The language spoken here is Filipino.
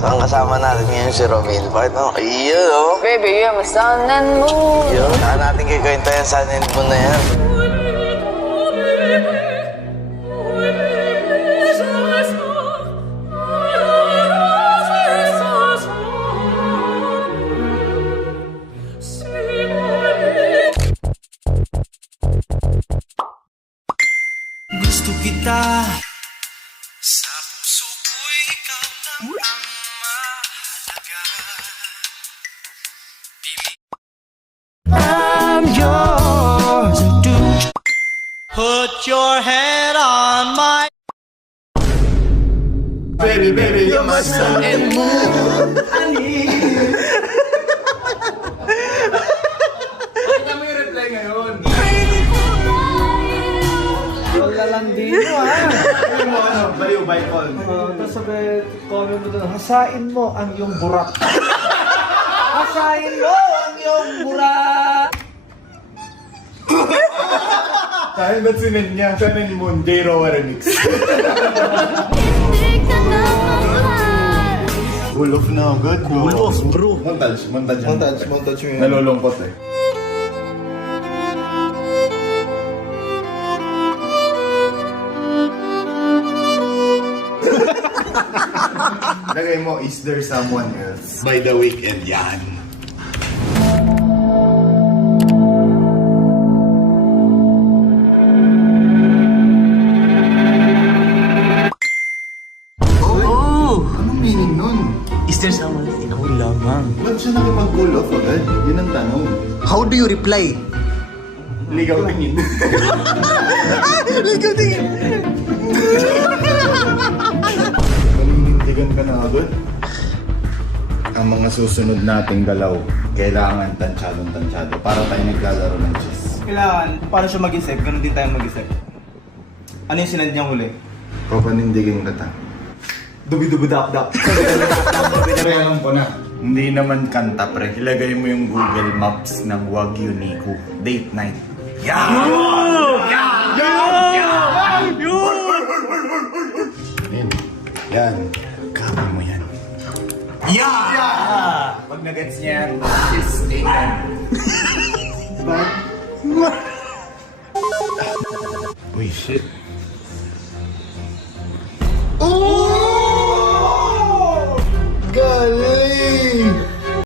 Ang kasama natin ngayon si Romil. Bakit naman? Iyan, oh. Baby, you're my sun and moon. Yun, saan natin kikwento yung sun and moon na yan? Gusto kita sa puso ko'y ikaw lang ang mahalaga. I'm yours to put your head on my Baby, baby, you're my sun and moon. Pakita mo yung reply ngayon. Wala lang din mo ha. Ano mo, ano? Baliw, by call. Tapos sabi, comment mo doon, hasain mo ang iyong burak. Hasain mo ang iyong burak. Dahil ba't sinan niya? Sun and Moon, J-Rowa remix. Cool off na agad. Cool off, bro. Montage mo yun. Nalulungkot eh. Lagay mo, is there someone else? By the Weeknd yan. Oh! Anong meaning nun? Is there someone ikaw lamang? Ba't siya nakipag-cool off agad? Yun ang tanong. How do you reply? Ligaw tingin. Ligaw tingin. Paninindigan ka na agad? Ang mga susunod nating galaw, kailangan tansyadong-tansyado para tayo naglalaro ng chess. Kailangan, paano siya mag-isip, ganun din tayo mag-isip. Ano yung sinad niyang huli? Papanindigin ka ta. Dubi-dubi-dap-dap. Pero alam ko na. Hindi naman kanta pre. Ilagay mo yung Google Maps ng Wagyu Niku. Date night. Yan! Yan. Kami mo yan. Pag nag-gets niya yan, is taken. Uy, shit.